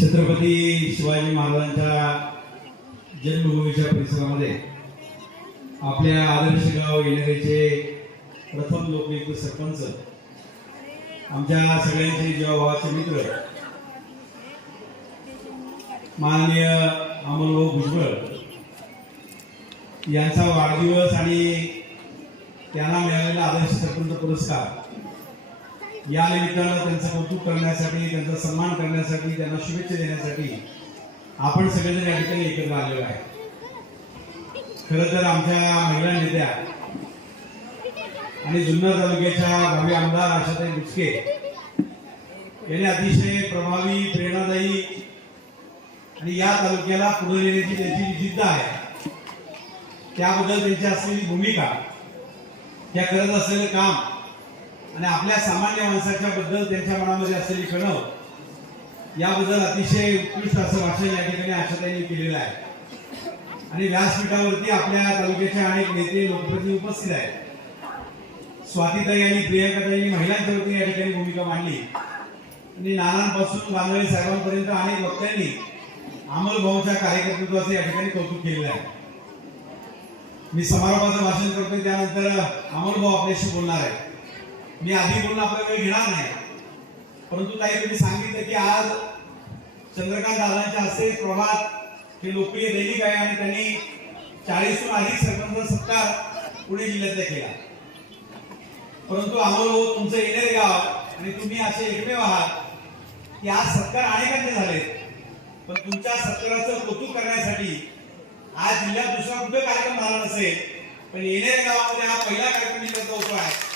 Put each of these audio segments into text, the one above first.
छत्रपती शिवाजी महाराजांच्या जन्मभूमीच्या परिसरामध्ये आपल्या आदर्श गाव येणारेचे प्रथम लोकनियुक्त सरपंच आमच्या सगळ्यांचे जीवाभावाचे मित्र माननीय अमोलभाऊ भुजबळ यांचा वाढदिवस आणि त्यांना मिळालेला आदर्श सरपंच पुरस्कार या निमित्तानं त्यांचं कौतुक करण्यासाठी त्यांचा सन्मान करण्यासाठी त्यांना शुभेच्छा देण्यासाठी आपण सगळेजण या ठिकाणी एकत्र आलेलो आहे. खरं तर आमच्या महिला नेत्या आणि जुन्नर तालुक्याच्या भावी आमदार आशाताई बुचके यांनी अतिशय प्रभावी प्रेरणादायी आणि या तालुक्याला पुढे नेण्याची त्यांची जी जिद्द आहे. त्याबद्दल त्यांची असलेली भूमिका त्या करत असलेलं काम आणि आपल्या सामान्य माणसाच्या बद्दल त्यांच्या मनामध्ये असलेली कणव याबद्दल अतिशय उत्कृष्ट असं भाषण या ठिकाणी आशाताईंनी केलेलं आहे. आणि व्यासपीठावरती आपल्या तालुक्याच्या अनेक नेते लोकप्रतिनिधी उपस्थित आहेत. स्वातीताई आणि प्रियंकाताई महिलांच्या वतीने या ठिकाणी भूमिका मांडली. आणि नानांपासून गांधळे साहेबांपर्यंत अनेक वक्त्यांनी अमलभाऊच्या कार्यकर्तृत्वाचं या ठिकाणी कौतुक केलेलं आहे. मी समारोपाचं भाषण करतोय त्यानंतर अमलभाऊ आपल्याशी बोलणार आहे. मी आधी बोलून आपला वेळ घेणार नाही. परंतु ताई तुम्ही सांगितलं की आज चंद्रकांत दादांच्या असे प्रभात हे लोकप्रिय दैनिक आहे आणि त्यांनी चाळीसहून अधिक सरपंच सत्कार पुणे जिल्ह्यातला केला. परंतु आम्हाला तुमचं येणेरे गाव आणि तुम्ही असे एकमेव आहात की आज सत्कार अनेकांचे झालेत पण तुमच्या सत्काराचं कौतुक करण्यासाठी आज जिल्ह्यात दुसरा कुठे कार्यक्रम झाला नसेल? पण येणेरे गावामध्ये हा पहिला कार्यक्रम जिल्ह्याचा होतो आहे.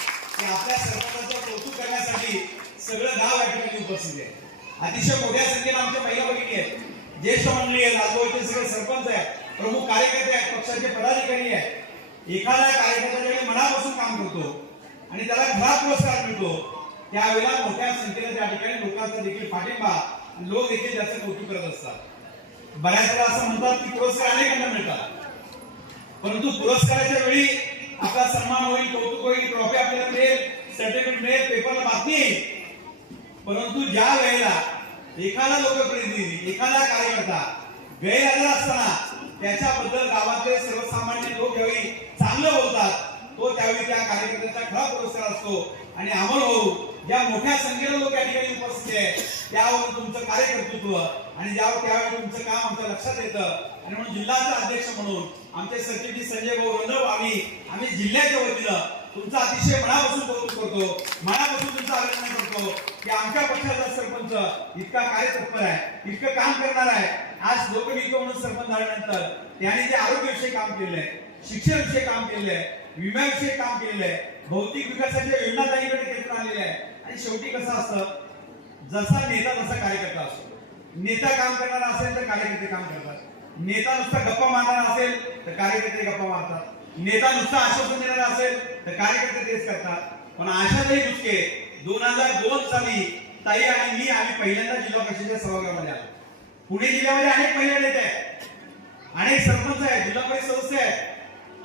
आपल्या सर्वांचं कौतुक करण्यासाठी सगळं गाव या ठिकाणी उपस्थित आहे. अतिशय मोठ्या संख्येनं आमच्या महिला भगिनी आहेत. ज्येष्ठ मंडळी आहेत राजभाऊचे सगळे सरपंच आहेत प्रमुख कार्यकर्ते आहेत पक्षाचे पदाधिकारी आहेत. एखादा कार्यकर्त्याच्या मनापासून काम करतो आणि त्याला खरा पुरस्कार मिळतो. त्यावेळेला मोठ्या संख्येने त्या ठिकाणी लोकांचा देखील पाठिंबा आणि लोक देखील त्याचं कौतुक करत असतात. बऱ्याच वेळा असं म्हणतात की पुरस्कार अनेकांना मिळतात. परंतु पुरस्काराच्या वेळी आपला सन्मान होईल कौतुक होईल ट्रॉफी आपल्याला मिळेल सर्टिफिकेट मिळेल पेपरला बातमी येईल. परंतु ज्या वेळेला एखादा लोकप्रतिनिधी एखादा कार्यकर्ता गैरहजर असताना त्याच्याबद्दल गावातले सर्वसामान्य लोक ज्यावेळी चांगलं बोलतात तो त्यावेळी त्या कार्यकर्त्याचा खरा पुरस्कार असतो. आणि अमोल भाऊ ज्या मोठ्या संख्येनं लोक या ठिकाणी उपस्थित आहे त्यावर तुमचं कार्यकर्तृत्व आणि ज्यावर त्यावेळी तुमचं काम आमच्या लक्षात येतं. आणि म्हणून जिल्हाचा अध्यक्ष म्हणून आमचे सरचिटणीस संजय भाऊ रणव आम्ही आम्ही जिल्ह्याच्या वतीनं तुमचं अतिशय मनापासून कौतुक करतो मनापासून तुमचं अभिनंदन करतो की आमच्या पक्षाचा सरपंच इतका कार्यतत्पर आहे इतकं काम करणार आहे. आज लोकनियुक्त म्हणून सरपंच झाल्यानंतर त्यांनी जे आरोग्यविषयी काम केलेलं आहे शिक्षणविषयी काम केलेलं आहे विम्याविषयी काम केलेलं आहे भौतिक विकासाच्या योजना त्यांच्याकडे केंद्र आलेल्या आहे. आणि शेवटी कसं असतं जसा नेता तसा कार्यकर्ता असतो. नेता काम करणारा असेल तर कार्यकर्ते काम करतात. नेता नुसता गप्पा मारणारा असेल तर कार्यकर्ते गप्पा मारतात. नेता नुसता आश्वासन देणारा असेल तर कार्यकर्ते तेच करतात. पण आशाताई बुचके दोन हजार दोन साली ताई आणि मी आम्ही पहिल्यांदा जिल्हा परिषदेच्या सभागृहामध्ये आलो. पुणे जिल्ह्यामध्ये अनेक महिला नेते आहेत. अनेक सरपंच आहेत जिल्हा परिषद सदस्य आहेत.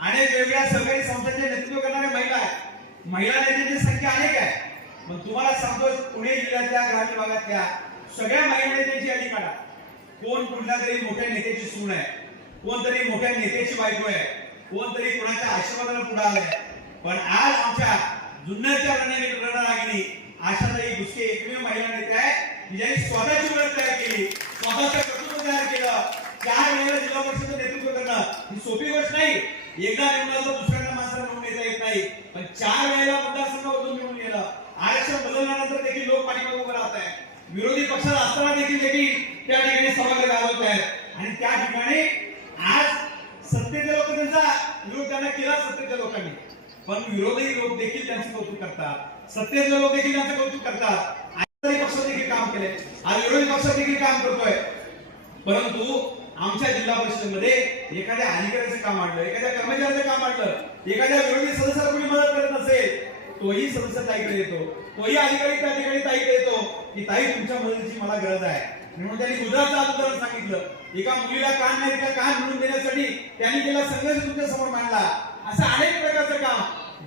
अनेक वेगवेगळ्या सरकारी संस्थांचे नेतृत्व करणाऱ्या महिला आहेत. महिला नेत्यांची संख्या अनेक आहे. पण तुम्हाला सांगतो पुणे जिल्ह्यातल्या ग्रामीण भागातल्या सगळ्या महिला नेत्यांची यादी काढा. कोण कुठल्या तरी मोठ्या नेत्याची सून आहे कोणतरी मोठ्या नेत्याची बायको आहे कोणतरी कोणाच्या आशीर्वादाला पुढे आलाय. पण आज आमच्या जुन्नरच्या रणरागिनी आशाताई भुसके एकमेव महिला नेत्या आहे ज्यांनी स्वतःची ओळख तयार केली. स्वतःचं कर्तृत्व तयार केलं. चार वेळेला जिल्हा परिषद नेतृत्व करणं ही सोपी गोष्ट नाही. एकदा निवडलं तर दुसऱ्यांदा माणसाला निवडून येता येत नाही. पण चार वेळेला मतदारसंघामधून निवडून गेलं आरक्षण बदलल्यानंतर देखील लोक पाठीमागे उभं राहत आहे विरोधी पक्षात असताना देखील देखील त्या ठिकाणी सभागृह गाजवत आहेत. आणि त्या ठिकाणी आज सत्तेच्या लोक त्यांचा विरोध त्यांना केला सत्तेच्या लोकांनी. पण विरोधी लोक देखील त्यांचं कौतुक करतात. सत्तेचे लोक देखील त्यांचं कौतुक करतात. आणि पक्ष देखील काम केले आज विरोधी पक्ष देखील काम करतोय. परंतु आमच्या जिल्हा परिषदेमध्ये एखाद्या अधिकाऱ्याचं काम आणलं एखाद्या कर्मचाऱ्याचं काम आणलं एखाद्या विरोधी सदस्याला कोणी मदत करत नसेल तोही सदस्य ताईकडे येतो तोही अधिकारी त्या ठिकाणी ताईकडे येतो की ताई तुमच्या मदतीची मला गरज आहे. म्हणून त्यांनी गुजरातचं उदाहरण सांगितलं. एका मुलीला कान नाही तिला कान म्हणून देण्यासाठी त्यांनी त्याला संघर्ष तुमच्यासमोर मांडला. असं अनेक प्रकारचं काम.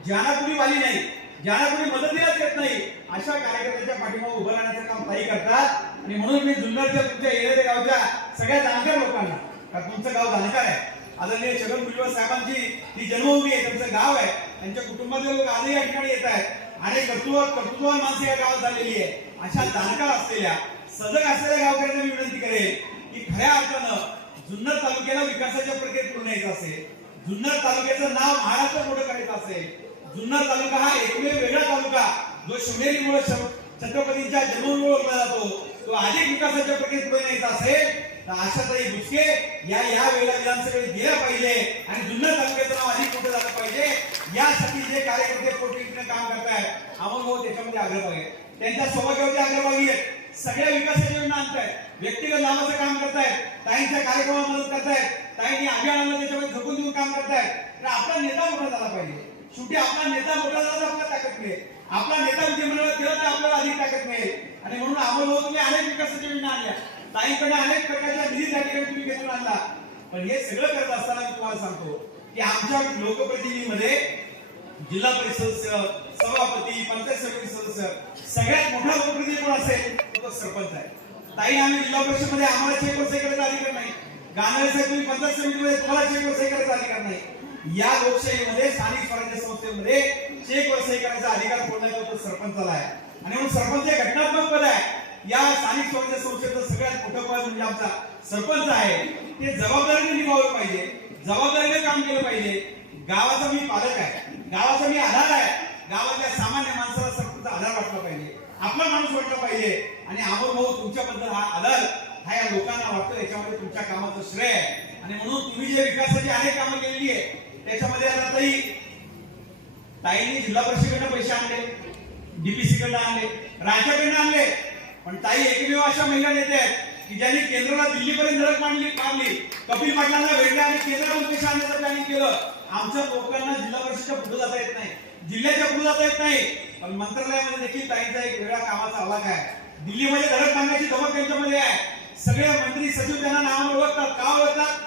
ज्याला कुणी वाली नाही ज्याला कोणी मदतीलाच येत नाही अशा कार्यकर्त्यांच्या पाठीमागे उभं राहण्याचं काम ताई करतात. आणि म्हणून मी जुन्नरच्या तुमच्या येणाऱ्या गावच्या सगळ्या जाणकार लोकांना का तुमचं गाव जाणकार आहे आदरणीय छगन भुजबळ साहेबांची ही जन्मभूमी आहे त्यांचं गाव आहे त्यांच्या कुटुंबातले लोक आजही या ठिकाणी येत आहेत. आणि कर्तृत्व कर्तृत्ववान माणसं या गावात झालेली आहे. अशा जाणकार असलेल्या सजग असलेल्या गावकऱ्यांना मी विनंती करेन की खऱ्या अर्थानं जुन्नर तालुक्याला विकासाच्या प्रक्रियेत पूर्ण यायचं असेल जुन्नर तालुक्याचं नाव महाराष्ट्र मोठं करायचं असेल जुन्नर तालुका हा एकमेव वेगळा तालुका. जो शिवनेरीमुळे छत्रपतींच्या जन्मभूमी ओळखला जातो. तो अधिक विकासाच्या प्रक्रियेत पुढे न्यायचा असेल तर आशाताई भुसके या या वेळेला विधानसभेत गेल्या पाहिजे आणि जुन्नर तालुक्याचं नाव अधिक मोठं झालं पाहिजे. यासाठी जे कार्यकर्ते पोटरीने काम करतायत आम्हाला भाऊ त्याच्यामध्ये आग्रह पाहिजे त्यांच्या सौभाग्यावरती अग्रभागी आहेत. सगळ्या विकासाच्या योजना आणतायत. व्यक्तिगत लाभाचं काम करतायत. ताईंच्या कार्यक्रमात मदत करतायत. ताईंनी अभियानाला त्याच्यामध्ये झोकून देऊन काम करतायत. तर आपला नेता मोठा झाला पाहिजे. शेवटी आपला नेता मोठा झाला तर आपल्याला ताकद मिळेल. आपला नेता विधिमंडळात गेला तर आपल्याला अधिक ताकद मिळेल. आणि म्हणून अमोल भाऊ तुम्ही अनेक विकासाच्या योजना आणल्या. ताईकडे अनेक प्रकारच्या निधी त्या ठिकाणी तुम्ही घेऊन आणला. पण हे सगळं करत असताना मी तुम्हाला सांगतो की आमच्या लोकप्रतिनिधीमध्ये जिल्हा परिषद सभापती पंचायत समिती सदस्य सगळ्यात मोठा लोकप्रतिनिधी कोण असेल तो सरपंच आहे. ताई आम्ही जिल्हा परिषदमध्ये आम्हाला चेक वसई करायचा अधिकार नाही. गाणारे साहेब तुम्ही पंचायत समितीमध्ये तुम्हाला चेक वसई करायचा अधिकार नाही. या लोकशाहीमध्ये स्थानिक स्वराज्य संस्थेमध्ये चेक वसई करायचा अधिकार कोणाला तो सरपंचाला आहे. आणि म्हणून सरपंच हे घटनात्मक पद आहे. या स्थानिक स्वराज्य संस्थेचं सगळ्यात मोठं पद म्हणजे आमचा सरपंच आहे. ते जबाबदारीने निभावलं पाहिजे. जबाबदारीने काम केलं पाहिजे. गावाचा मी पालक आहे. गावाचा मी आधार आहे. गावातल्या सामान्य माणसाला सरपंच आधार वाटला पाहिजे. आपला माणूस वाटला पाहिजे. आणि अमोल भाऊ तुमच्याबद्दल हा आधार हा या लोकांना वाटतो. याच्यामध्ये तुमच्या कामाचं श्रेय आहे. आणि म्हणून तुम्ही जे विकासाची अनेक कामं केलेली आहे त्याच्यामध्ये आता ताई ताईंनी जिल्हा परिषदेकडनं पैसे आणले डीपीसी कडनं आणले राज्याकडनं आणले. पण ताई एकमेव अशा महिला नेते आहेत की ज्यांनी केंद्राला दिल्लीपर्यंत धडक मांडली मारली कपिल पाटलांना भेटले आणि केंद्रातून पैसे आणण्याचं प्लॅनिंग केलं. आमच्या लोकांना जिल्हा परिषदेच्या पुढे जाता येत नाही. जिल्ह्याच्या पुढे जाता येत नाही. पण मंत्रालयामध्ये देखील ताईंचा एक वेगळा कामाचा आवाज आहे दिल्लीमध्ये धडक मांडण्याची धमक त्यांच्यामध्ये आहे. सगळे मंत्री सचिव त्यांना नावाने ओळखतात. का ओळखतात?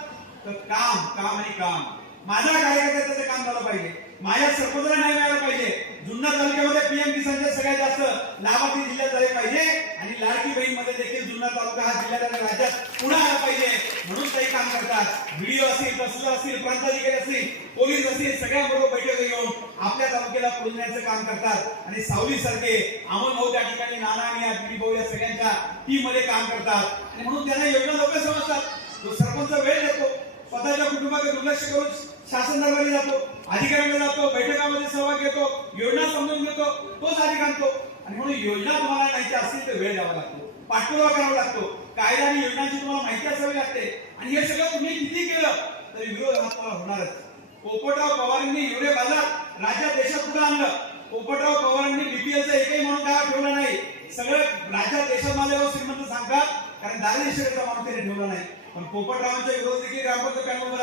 तर काम काम आणि काम. माझ्या कार्यकर्त्याचं काम झालं पाहिजे. माझ्या सरपंचाला न्याय मिळाला पाहिजे. जुन्नर तालुक्यामध्ये पीएम किसानच्या सगळ्यात जास्त लाभार्थी जिल्ह्यात झाले पाहिजे. आणि लाडकी बहीणमध्ये देखील जुन्नर तालुका हा जिल्ह्यात आणि राज्यात पुढे आला पाहिजे. म्हणून काही काम करतात. व्हिडिओ असतील तहसील असतील प्रांताधिकारी असतील पोलीस असतील सगळ्यांबरोबर बैठक घेऊन आपल्या तालुक्याला पुरवण्याचं काम करतात. आणि सावली सारखे अमोल भाऊ त्या ठिकाणी नाना आणि आदिती भाऊ या सगळ्यांच्या टीममध्ये काम करतात. आणि म्हणून त्यांना योजना लोक समजतात. तो सरपंच वेळ देतो स्वतःच्या कुटुंबाकडे दुर्लक्ष करून शासन दरबारी जातो अधिकाऱ्यांना जातो बैठकामध्ये सहभाग घेतो योजना समजून घेतो तोच अधिक आणतो. आणि म्हणून योजना तुम्हाला माहिती असतील तर वेळ द्यावा लागतो. पाठपुरावा करावा लागतो. कायदा आणि योजनांची तुम्हाला माहिती असावी लागते. आणि हे सगळं तुम्ही किती केलं तरी विरोध हा तुम्हाला होणारच. पोपटराव पवारांनी एवढे बाजार राज्यात देशात पुढे आणलं? पोपटराव पवारांनी बीपीएलचं एकही म्हणून काय ठेवलं नाही. सगळं राज्यात देशात माझ्यावर श्रीमंत सांगतात कारण दारिद्र्य माणूस त्यांनी ठेवला नाही. पण पोपटरावांच्या विरोध देखील रामपंत पॅनलवर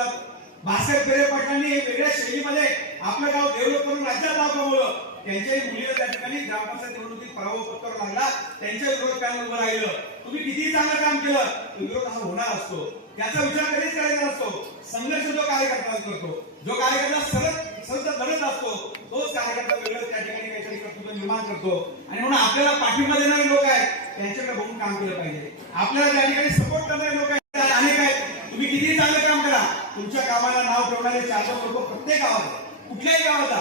भास्कर पेरे पाटलांनी वेगळ्या शैलीमध्ये आपलं गाव डेव्हलप करून राज्यात नाव कमवलं. त्यांच्याही मुलीला त्या ठिकाणी ग्रामपंचायत निवडणुकीत पराभव पत्करावा लागला त्यांच्या विरोध उभं राहिलं. तुम्ही कितीही चांगलं काम केलं विरोध हा होणार असतो. त्याचा विचार कधीच करायचा असतो संघर्ष जो कार्यकर्ता करतो जो कार्यकर्ता सरळ सतत लढत असतो तोच कार्यकर्ता वेगळं त्या ठिकाणी काहीतरी कर्तृत्व निर्माण करतो. आणि म्हणून आपल्याला पाठिंबा देणारे लोक आहेत त्यांच्याकडे बघून काम केलं पाहिजे. आपल्याला त्या ठिकाणी सपोर्ट करणारे लोक आहेत अनेक आहेत तुम्ही किती चांगलं काम करा तुमच्या कामाला नाव ठेवणारे चार पाच लोक प्रत्येक गावात आहेत. कुठल्याही गावात जा.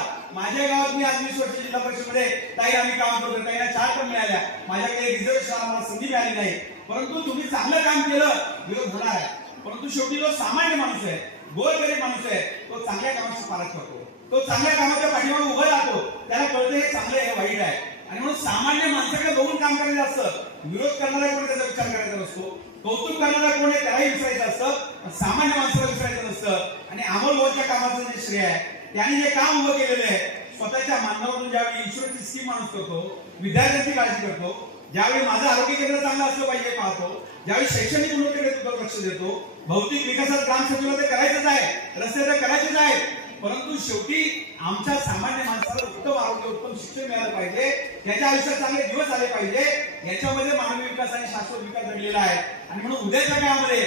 माझ्या गावात मी आज वीस वर्ष जिल्हा परिषदमध्ये काही आम्ही काम करतो काही चार पण मिळाल्या. माझ्याकडे रिझर्वेशन आम्हाला संधी मिळाली नाही. परंतु तुम्ही चांगलं काम केलं विरोध होणार आहे. परंतु शेवटी जो सामान्य माणूस आहे गोरगरीब माणूस आहे तो चांगल्या कामाची पालक करतो. तो चांगल्या कामाच्या पाठीमागे उभं राहतो. त्याला कळतं हे चांगलं आहे हे वाईट आहे. आणि म्हणून सामान्य माणसाकडे बघून काम करायचं असतं. विरोध करणारा कोणी त्याचा विचार करायचा नसतो. कौतुक करणारा कोण आहे त्यालाही विचारायचं असतं. सामान्य माणसाला विचारायचं नसतं. आणि अमोल भाऊच्या कामाचं जे श्रेय आहे त्यांनी जे काम उभं केलेलं आहे स्वतःच्या मानवातून ज्यावेळी इन्शुरन्सची स्कीम माणूस करतो विद्यार्थ्यांची काळजी करतो ज्यावेळी माझं आरोग्य केंद्र चांगलं असलं पाहिजे पाहतो ज्यावेळी शैक्षणिक उन्नतीकडे सुद्धा लक्ष देतो भौतिक विकासात काम सचिवाला ते करायचंच आहे रस्ते तर करायचेच आहे परंतु शेवटी आमच्या सामान्य माणसाला उत्तम आरोग्य उत्तम शिक्षण मिळालं पाहिजे त्याच्या आयुष्यात चांगले दिवस आले पाहिजे याच्यामध्ये मानवी विकास आणि शाश्वत विकास घडलेला आहे. आणि म्हणून उद्याच्या काळामध्ये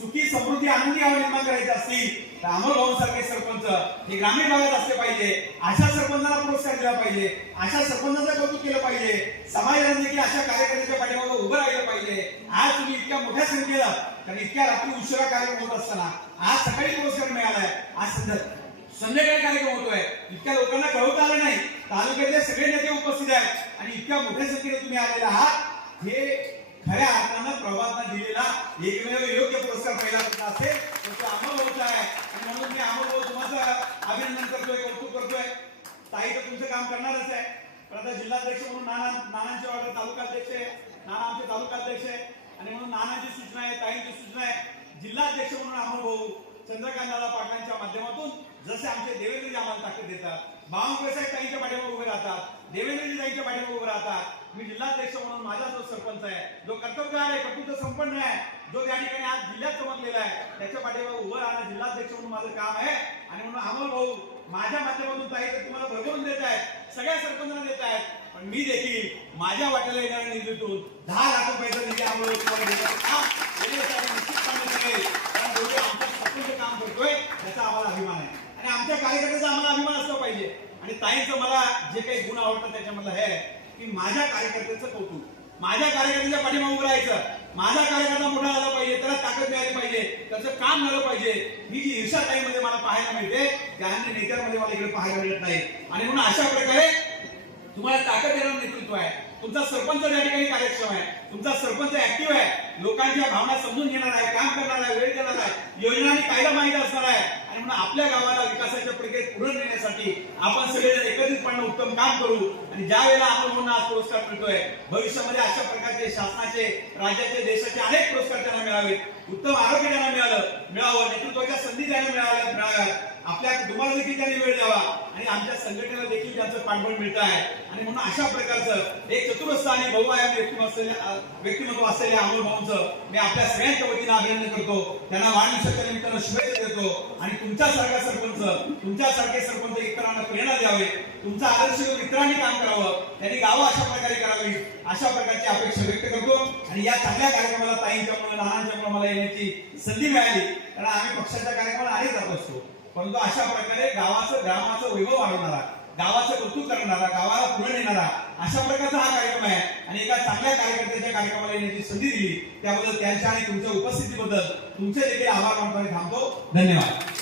सुखी समृद्धी आनंदी गाव निर्माण करायचा असतील तर अमोल भाऊसारखे सरपंच हे ग्रामीण भागात असले पाहिजे अशा सरपंचाला पुरस्कार दिला पाहिजे अशा सरपंचाचं कौतुक केलं पाहिजे समाजाने देखील अशा कार्यकर्त्याच्या पाठीमागे उभं राहिलं पाहिजे. आज तुम्ही इतक्या मोठ्या संख्येला कारण इतक्या रात्री उशिरा कार्यक्रम होत असताना आज सकाळी पुरस्कार मिळालाय. आज संध्या संध्याकाळी कार्यक्रम होतोय. इतक्या लोकांना कळवता आलं नाही. तालुक्यातले सगळे नेते उपस्थित आहेत. आणि इतक्या मोठ्या संख्येने तुम्ही आलेले आहात. हे खऱ्या अर्थानं प्रभातना दिलेला एकमेव योग्य पुरस्कार पहिला असेल तर तो अमोल भाऊचा आहे आणि म्हणून मी अमोल भाऊ तुम्हाला अभिनंदन करतोय कौतुक करतोय ताई तर तुमचं काम करणारच आहे. पण आता जिल्हाध्यक्ष म्हणून नाना नानांचे ऑर्डर तालुकाध्यक्ष आहे. नाना आमचे तालुकाध्यक्ष आहे. आणि म्हणून नानांची सूचना आहे ताईंची सूचना आहे. जिल्हाध्यक्ष म्हणून अमोल भाऊ चंद्रकांत पाटलांच्या माध्यमातून जसे आमचे देवेंद्रजी आम्हाला ताकद देतात बावनकुळे साहेब ताईंच्या पाठीमागे उभे राहतात देवेंद्रजी ताईंच्या पाठीमागे उभे राहतात. मी जिल्हाध्यक्ष म्हणून माझा जो सरपंच आहे जो कर्तव्यकार आहे कर्तृत्व संपन्न आहे जो त्या ठिकाणी आज जिल्ह्यात चमकलेला आहे त्याच्या पाठीमागे उभं राहणं जिल्हाध्यक्ष म्हणून माझं काम आहे. आणि म्हणून अमोल भाऊ माझ्या माध्यमातून ताई तर तुम्हाला भरवून देत आहेत. सगळ्या सरपंचांना देत आहेत. पण मी देखील माझ्या वाट्याला येणाऱ्या निधीतून दहा लाख रुपयाचा निधी आम्हाला तुम्हाला काम निश्चितपणे कारण दोघे आमचं स्वतंत्र काम करतोय त्याचा आम्हाला अभिमान आहे. आणि आमच्या कार्यकर्त्याचा आम्हाला अभिमान असला पाहिजे. आणि ताईंचं मला जे काही गुण आवडतात त्याच्यामधलं हे आहे की माझ्या कार्यकर्त्याचं कौतुक. माझ्या कार्यकर्त्याच्या पाठीमा उभं राहायचं. माझा कार्यकर्ता मोठा झाला पाहिजे त्याला ताकद मिळाली पाहिजे त्याचं काम झालं पाहिजे. ही जी ईर्षा ताईमध्ये मला पाहायला मिळते त्या नेत्यांमध्ये मला इकडे पाहायला मिळत नाही. आणि म्हणून अशा प्रकारे तुम्हाला ताकद देणारं नेतृत्व आहे. तुमचा सरपंच त्या ठिकाणी कार्यक्षम आहे तुमचा सरपंच ऍक्टिव्ह आहे लोकांच्या भावना समजून घेणार आहे काम करणार आहे वेळ देणार आहे योजना आणि कायदा माहिती असणार आहे. आणि म्हणून आपल्या गावाला विकासाच्या प्रक्रियेत पुढे नेण्यासाठी आपण सगळेजण एकत्रितपणे उत्तम काम करू. आणि ज्या वेळेला आपण म्हणून आज पुरस्कार मिळतोय भविष्यामध्ये अशा प्रकारचे शासनाचे राज्याचे देशाचे अनेक पुरस्कार त्यांना मिळावेत. उत्तम आरोग्य त्यांना मिळालं मिळावं नेतृत्वाच्या संधी त्यांना मिळाव्यात मिळाव्यात. ठिकाणी वेळ द्यावा. आणि आमच्या संघटनेला देखील त्यांचं पाठबळ मिळत आहे आणि म्हणून अशा प्रकारचं एक चतुरस्थ आणि बहुआयाम व्यक्तिमत्व असलेल्या व्यक्तिमत्व असलेल्या अमोल भाऊंचं मी आपल्या सगळ्यांच्या वतीनं अभिनंदन करतो. त्यांना वाढदिवसाच्या निमित्तानं शुभेच्छा देतो. आणि तुमच्यासारखा सरपंच तुमच्यासारखे सरपंच इतरांना प्रेरणा द्यावे. तुमचा आदर्श घेऊन इतरांनी काम करावं. त्यांनी गावं अशा प्रकारे करावी. अशा प्रकारची अपेक्षा व्यक्त करतो. आणि या चांगल्या कार्यक्रमाला ताईंच्यामुळे लहानांच्यामुळे मला येण्याची संधी मिळाली. कारण आम्ही पक्षाच्या कार्यक्रमाला अनेक जात असतो परंतु अशा प्रकारे गावाचं ग्रामाचं वैभव वाढवणारा गावाचं कौतुक करणारा गावाला पुढे नेणारा अशा प्रकारचा हा कार्यक्रम आहे. आणि एका चांगल्या कार्यकर्त्याच्या कार्यक्रमाला येण्याची संधी दिली. त्याबद्दल त्यांच्या आणि तुमच्या उपस्थितीबद्दल तुमचे देखील आभार मानतो थांबतो. धन्यवाद.